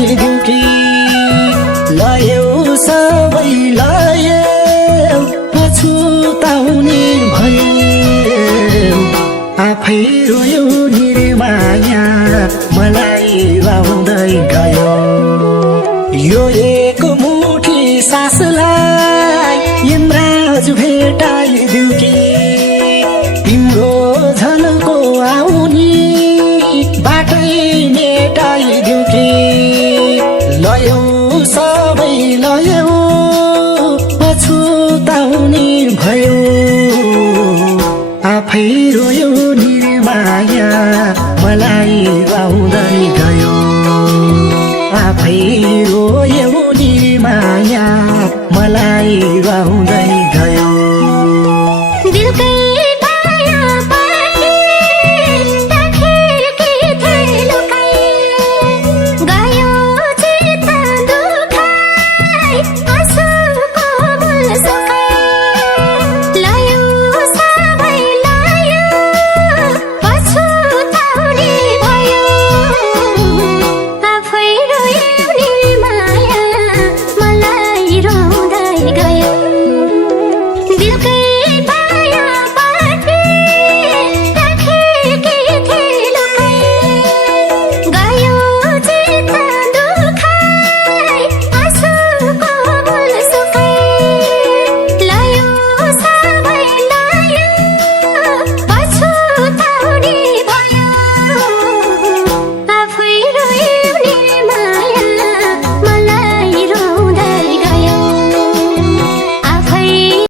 मेटाइदिउ कि लयौ सबै लयौ पछुताउने भयो आफै रोयो निर्माया मलाई लाउँदै गयो यो एक मुठी सासलाई यमराज भेटाइदिउ कि तिम्रो झनको आउने बाटै मेटाइदिउ कि लयौ सबै लयौ पछुताउने भयो आफै रोयो निर्माया मलाई लाउँदै गयो आफै